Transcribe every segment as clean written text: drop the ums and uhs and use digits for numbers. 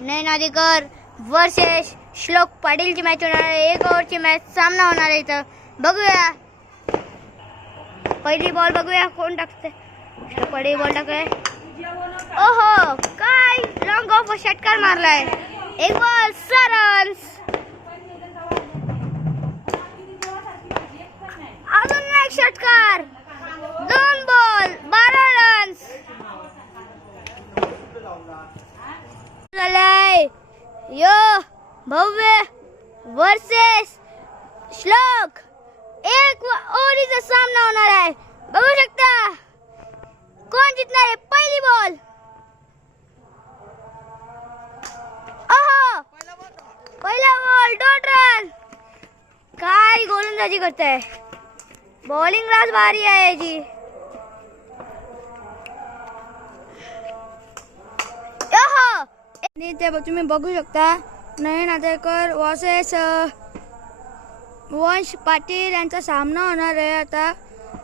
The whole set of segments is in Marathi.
नयन आदेकर वर्सेस श्लोक पाटीलची मॅच होणार आहे। 1 ओव्हरची मॅच सामना होणार आहे। इथं बघूया पहिली बॉल बघूया कोण टाकते। श्लोक पाटील बॉल टाकले। ओहो काय लॉंग ऑफ षटकार मारलाय। 1 बॉल 6 रन्स। अजून एक षटकार 2 बॉल 12 रन्स। यो भव्य वर्सेस श्लोक 1 ओव्हरीचा सामना होणार आहे। बघू शकता कोण जिंकणार आहे। पहिली बॉल ओहो पहिला बॉल 2 रन। काय गोलंदाजी करते। बॉलिंग राज भारी आहे जी। ते तुम्ही बघू शकता नयन आदेकर वर्सेस वंश पाटील यांचा सामना होणार आहे आता।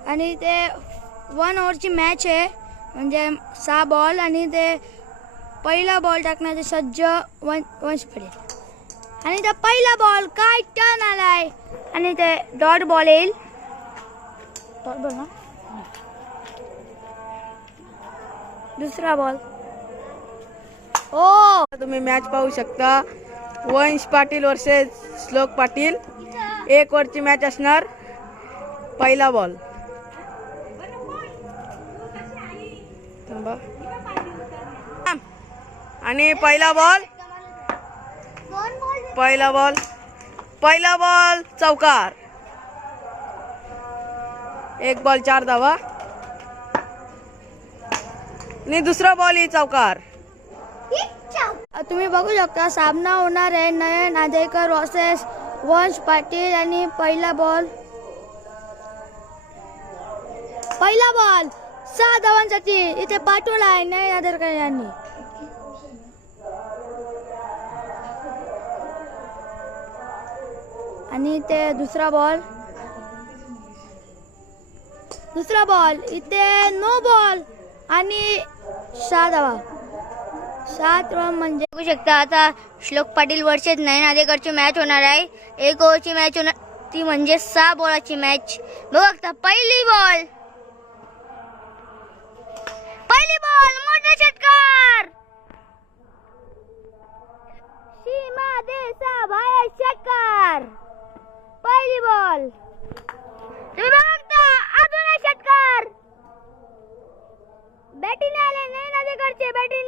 आणि ते 1 ओव्हरची मॅच आहे म्हणजे 6 बॉल आणि ते पहिला बॉल टाकण्याचे सज्ज वंश पाटील। आणि ते पहिला बॉल काय टर्न आलाय आणि ते डॉट बॉल येईल। डॉट बॉल ना दुसरा बॉल। ओ तुम्ही मॅच पाहू शकता वंश पाटील वर्सेस श्लोक पाटील। 1 ओव्हरची मॅच असणार। पहिला बॉल आणि पहिला बॉल चौकार। 1 बॉल 4 धावा आणि दुसरा बॉल ही चौकार। तुम्ही बघू शकता सामना होणार आहे नयन आदेकर वर्सेस वंश पाटील। आणि पहिला बॉल 6 धावांसाठी इथे पाठवला आहे नयन आदेकर यांनी। आणि ते दुसरा बॉल इथे नो बॉल आणि 6 धावा 7 रन म्हणजे बघू शकता आता श्लोक पाटील वर्सेस नयन आदेकरची मॅच होणार आहे। 1 ओव्हरची मॅच होणार ती म्हणजे 6 बॉलाची मॅच। बघू शकता पहिली बॉल मोठा षटकार। सीमा देसा बाहेर षटकार। पहिली बॉल तुम्ही बघता अजून एक षटकार। बॅटिंग आले नयन आदेकरचे बॅटिंग